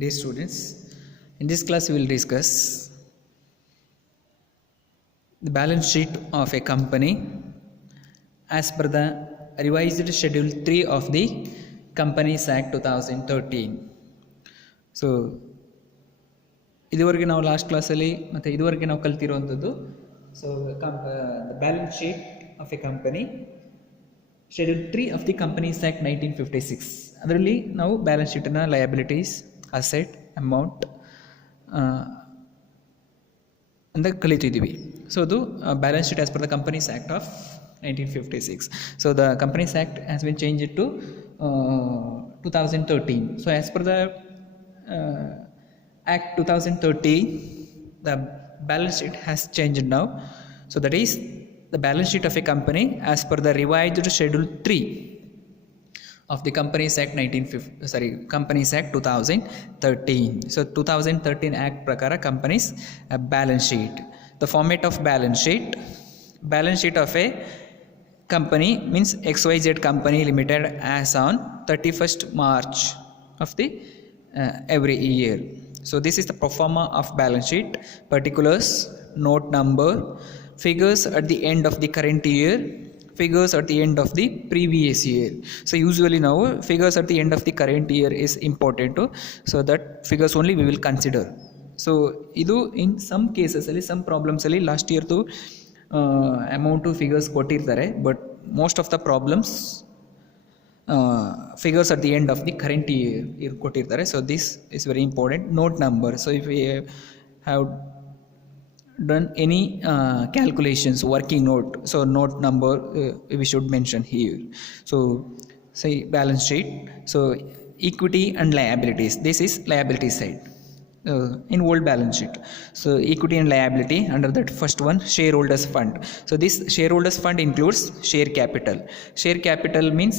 Dear students, in this class we will discuss the balance sheet of a company as per the revised schedule 3 of the Companies Act 2013. So ಇದುವರೆಗೆ ನಾವು last ಕ್ಲಾಸಲ್ಲಿ ಮತ್ತು ಇದುವರೆಗೆ ನಾವು ಕಲ್ತಿರುವಂಥದ್ದು balance sheet of a company schedule 3 of the companies act 1956. ಅದರಲ್ಲಿ ನಾವು balance ಶೀಟನ್ನು ಲಯಬಿಲಿಟೀಸ್, ಅಸೆಟ್, ಅಮೌಂಟ್ ಅಂತ ಕಲಿತಿದ್ದೀವಿ. ಸೊ ಅದು balance sheet as per the companies act of 1956. So the Companies Act has been changed to 2013. So as per the Act 2013, the balance sheet has changed now. So that is the balance sheet of a company as per the revised schedule 3 of the Companies Act 2013. So 2013 Act prakara companies balance sheet. The format of balance sheet of a company means XYZ Company Limited as on 31st March of the every year. So this is the pro forma of balance sheet. Particulars, note number, figures at the end of the current year, figures at the end of the previous year. So usually now figures at the end of the current year is important too, so that figures only we will consider. So idu in some cases alli, some problems alli last year to amount to figures ಕೊಟ್ಟಿರ್ತಾರೆ, but most of the problems figures at the end of the current year ಕೊಟ್ಟಿರ್ತಾರೆ. So this is very important. Note number, so if we have done any calculations, working note, so note number we should mention here. So say balance sheet, so equity and liabilities, this is liability side in old balance sheet. So equity and liability, under that first one, shareholders fund. So this shareholders fund includes share capital. Share capital means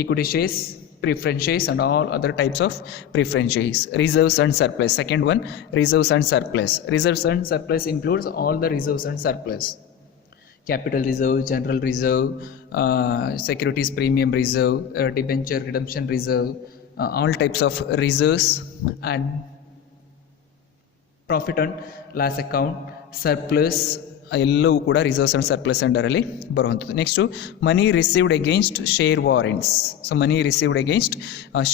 equity shares, preference shares and all other types of preference shares. Reserves and surplus, second one, reserves and surplus. Reserves and surplus includes all the reserves and surplus: capital reserve, general reserve, securities premium reserve, debenture redemption reserve, all types of reserves, and profit and loss account, surplus ಎಲ್ಲವೂ ಕೂಡ reserves and surplus ಅಂಡರಲ್ಲಿ ಬರುವಂಥದ್ದು. Next money received against share warrants. So money received against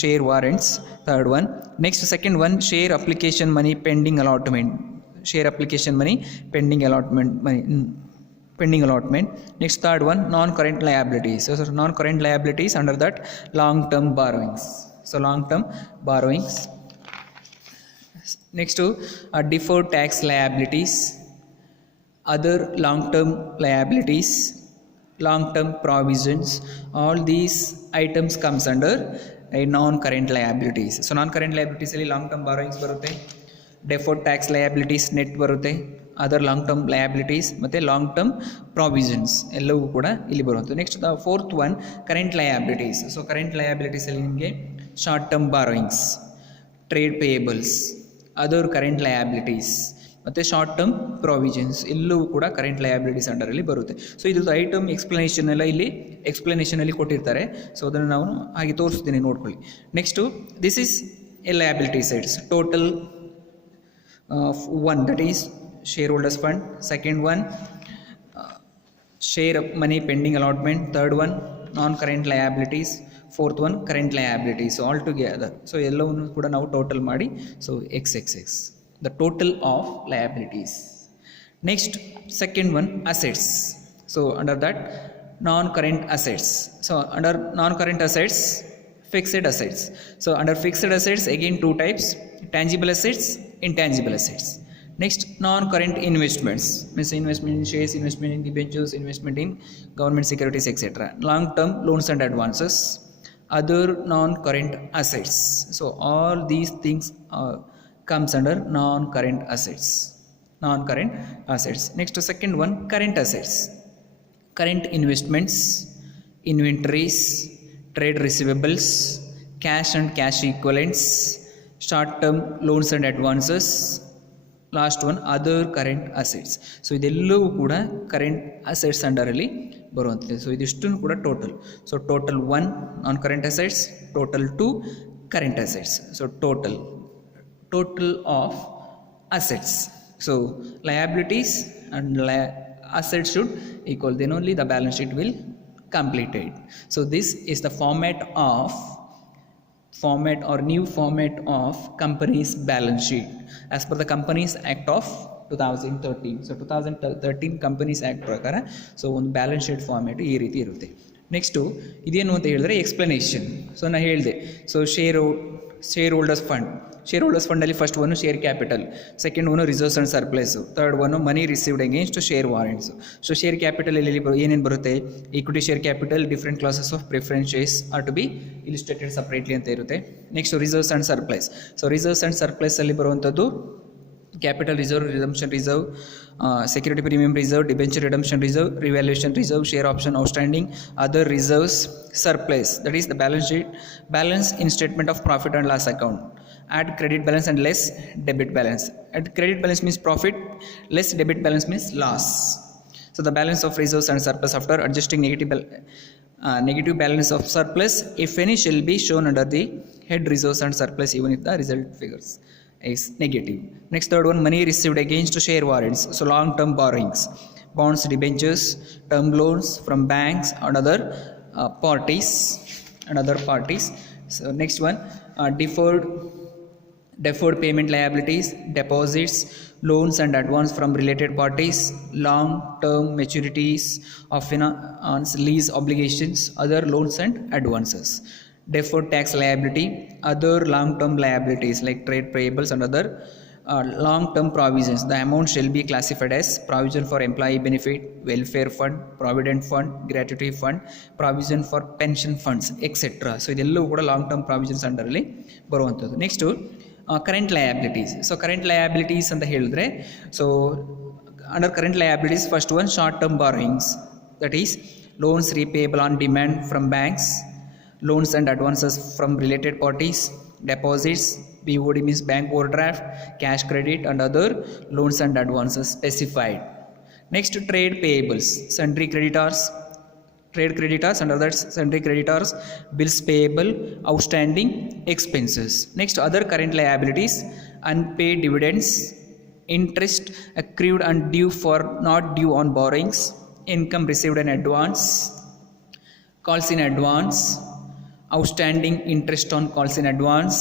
share warrants, third one. Next second one, share application money pending allotment. Share application money pending allotment. Next third one, non-current liabilities. So non-current liabilities, under that long-term borrowings. So long-term borrowings. Next to deferred tax liabilities, other long-term liabilities, long-term provisions, all these items comes under a non-current liabilities. So non-current liabilities ಅಲ್ಲಿ long-term borrowings ಬರುತ್ತೆ, deferred tax liabilities net ಬರುತ್ತೆ, other long term liabilities ಮತ್ತು long term provisions ಎಲ್ಲವೂ ಕೂಡ ಇಲ್ಲಿ ಬರುವಂಥ. Next the fourth one, current liabilities. So current ಲಯಬಿಲಿಟೀಸಲ್ಲಿ ನಿಮಗೆ short term borrowings, trade payables, other current liabilities ಮತ್ತು ಶಾರ್ಟ್ ಟರ್ಮ್ ಪ್ರಾವಿಷನ್ಸ್ ಎಲ್ಲವೂ ಕೂಡ ಕರೆಂಟ್ ಲಯಬಿಲಿಟೀಸ್ ಅಂಡರಲ್ಲಿ ಬರುತ್ತೆ. ಸೊ ಇದ್ರದ್ದು ಐಟಮ್ ಎಕ್ಸ್ಪ್ಲನೇಷನ್ ಎಲ್ಲ ಇಲ್ಲಿ ಎಕ್ಸ್ಪ್ಲನೇಷನಲ್ಲಿ ಕೊಟ್ಟಿರ್ತಾರೆ. ಸೊ ಅದನ್ನು ನಾವು ಹಾಗೆ ತೋರಿಸ್ತೀನಿ, ನೋಡ್ಕೊಳ್ಳಿ. Next this is A liability sides. Total one, that is shareholders fund. Second one, share money pending allotment. Third one, non-current liabilities. Fourth one, current liabilities. So all together, so ಎಲ್ಲವನ್ನು ಕೂಡ ನಾವು total ಮಾಡಿ, so XXX, the total of liabilities. Next second one, assets. So under that, non-current assets. So under non-current assets, fixed assets. So under fixed assets, again two types: tangible assets, intangible assets. Next, non-current investments, means investment in shares, investment in debentures, investment in government securities, etc. Long-term loans and advances, other non-current assets. So all these things comes under non-current assets. Non-current assets. Next, second one, current assets. Current investments, inventories, trade receivables, cash and cash equivalents, short-term loans and advances. Last one, other current assets. So ಇದೆಲ್ಲವೂ ಕೂಡ current assets ಅಂಡರಲ್ಲಿ ಬರುವಂಥದ್ದು. So ಇದಿಷ್ಟನ್ನು ಕೂಡ total. So total 1 non current assets, total 2 current assets. So total total of assets. So liabilities and assets should equal, then only the balance sheet will completed. So this is the format or new format of company's balance sheet as per the Companies Act of 2013. So 2013 Companies Act ಪ್ರಕಾರ so ಒಂದು balance sheet format ಈ ರೀತಿ ಇರುತ್ತೆ. Next ಇದೇನು ಅಂತ ಹೇಳಿದ್ರೆ explanation. So ನಾನು ಹೇಳಿದೆ, ಸೊ ಶೇರ್ ಹೋಲ್ಡರ್ಸ್ ಫಂಡಲ್ಲಿ first one share capital, second one reserves and surplus, third one money received against share warrants. So share capital ಎಲ್ಲಿ ಏನೇನು ಬರುತ್ತೆ? Equity share capital, different classes of preference shares are to be illustrated separately ಅಂತ ಇರುತ್ತೆ. Next reserves and surplus. So reserves and surplus ಅಲ್ಲಿ ಬರುವಂಥದ್ದು capital reserve, redemption reserve, security premium reserve, debenture redemption reserve, revaluation reserve, share option outstanding, other reserves, surplus. That is the balance sheet. Balance in statement of profit and loss account. Add credit balance and less debit balance. Add credit balance means profit, less debit balance means loss. So the balance of reserves and surplus after adjusting negative balance of surplus, if any, shall be shown under the head reserves and surplus even if the result figures is negative. Next, third one, money received against share warrants. So long term borrowings, bonds, debentures, term loans from banks and other parties. So next one, deferred payment liabilities, deposits, loans and advance from related parties, long term maturities of finance lease obligations, other loans and advances. Deferred tax liability, other long term liabilities like trade payables and other long term provisions. The amount shall be classified as provision for employee benefit, welfare fund, provident fund, gratuity fund, provision for pension funds, etc. So ಇದೆಲ್ಲವೂ ಕೂಡ long term provisions ಅಂಡರಲ್ಲಿ ಬರುವಂಥದ್ದು. Next current liabilities. So current liabilities ಅಂತ ಹೇಳಿದ್ರೆ, so under current liabilities first one short term borrowings, that is loans repayable on demand from banks, loans and advances from related parties, deposits, BOD means bank overdraft, cash credit and other loans and advances specified. Next, trade payables, sundry creditors, trade creditors and other sundry creditors, bills payable, outstanding expenses. Next, other current liabilities, unpaid dividends, interest accrued and due for not due on borrowings, income received in advance, calls in advance, outstanding interest on calls in advance.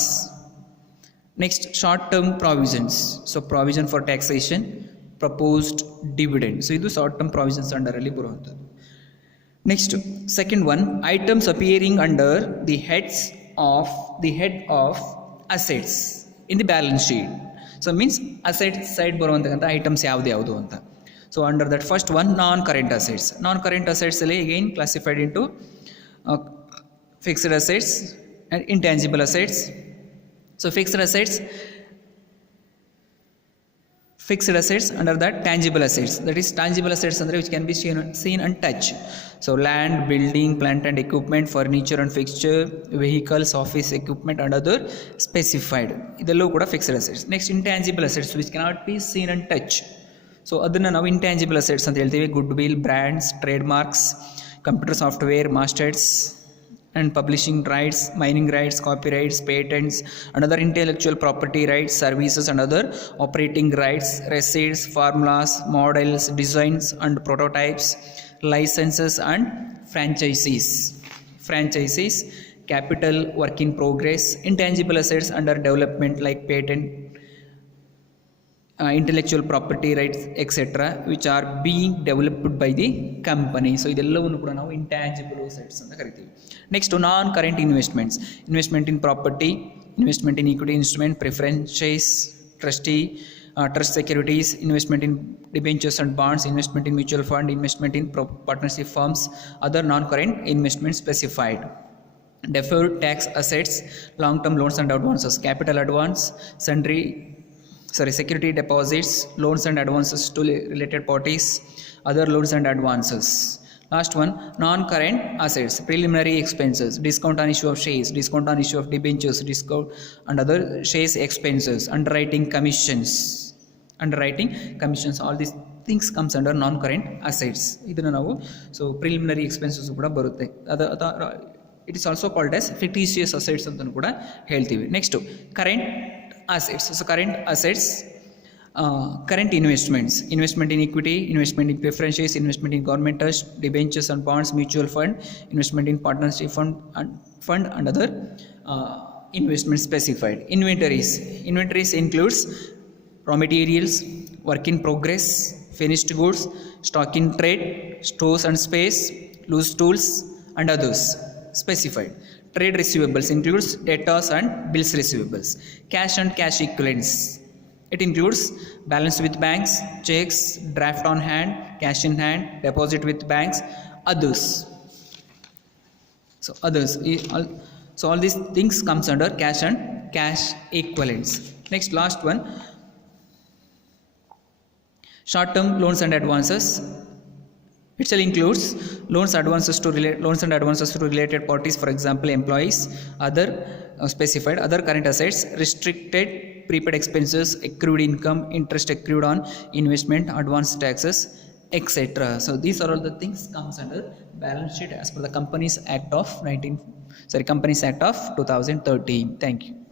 Next, short term provisions, so provision for taxation, proposed dividend. So ಇದು short term provisions ಅಂಡರಲ್ಲಿ ಬರುವಂಥದ್ದು. Next, second one, items appearing under the head of assets in the balance sheet. So means asset side ಬರುವಂತಕ್ಕಂಥ items ಯಾವುದು ಅಂತ. So under that first one, non-current assets. Non-current assets ಅಲ್ಲಿ again classified into fixed assets and intangible assets. So fixed assets under that tangible assets, that is tangible assets andre which can be seen and touched. So land, building, plant and equipment, furniture and fixture, vehicles, office equipment and other specified. Idello kuda fixed assets. Next, intangible assets which cannot be seen and touched. So adanna ನಾವು intangible assets ಅಂತ ಹೇಳ್ತೀವಿ. goodwill, brands, trademarks, computer software, masters and publishing rights, mining rights, copyrights, patents and other intellectual property rights, services and other operating rights, receipts, formulas, models, designs and prototypes, licenses and franchises, capital, work in progress, intangible assets under development like patent, intellectual property rights, etc., which are being developed by the company. So ಇದೆಲ್ಲವನ್ನು ಕೂಡ ನಾವು intangible assets ಅಂತ ಕರಿತೀವಿ. Next, non current investments, investment in property, investment in equity instrument, preference shares, trust securities, investment in debentures and bonds, investment in mutual fund, investment in partnership firms, other non current investments specified. Deferred tax assets, long term loans and advances, capital advance, security deposits, loans and advances to related parties, other loans and advances. Last one, non-current assets, preliminary expenses, discount on issue of shares, discount on issue of debentures, discount and other shares expenses, underwriting commissions, all these things comes under non-current assets. ಇದನ್ನು ನಾವು so preliminary expenses ಕೂಡ ಬರುತ್ತೆ. it is also called as fictitious assets ಅಂತ ಕೂಡ ಹೇಳ್ತೀವಿ. Next, current assets. So current assets, current investments, investment in equity, investment in preference shares, investment in government trust, debentures and bonds, mutual fund, investment in partnership fund and other investment specified. Inventories includes raw materials, work in progress, finished goods, stock in trade, stores and space, loose tools and others specified. Trade receivables includes debtors and bills receivables. Cash and cash equivalents, it includes balance with banks, checks, draft on hand, cash in hand, deposit with banks, others. So others, so all these things comes under cash and cash equivalents. Next, last one, short term loans and advances. It shall includes loans and advances to related parties, for example employees, other specified other current assets, restricted prepaid expenses, accrued income, interest accrued on investment, advance taxes, etc. So these are all the things comes under balance sheet as per the Companies Act of 2013. Thank you.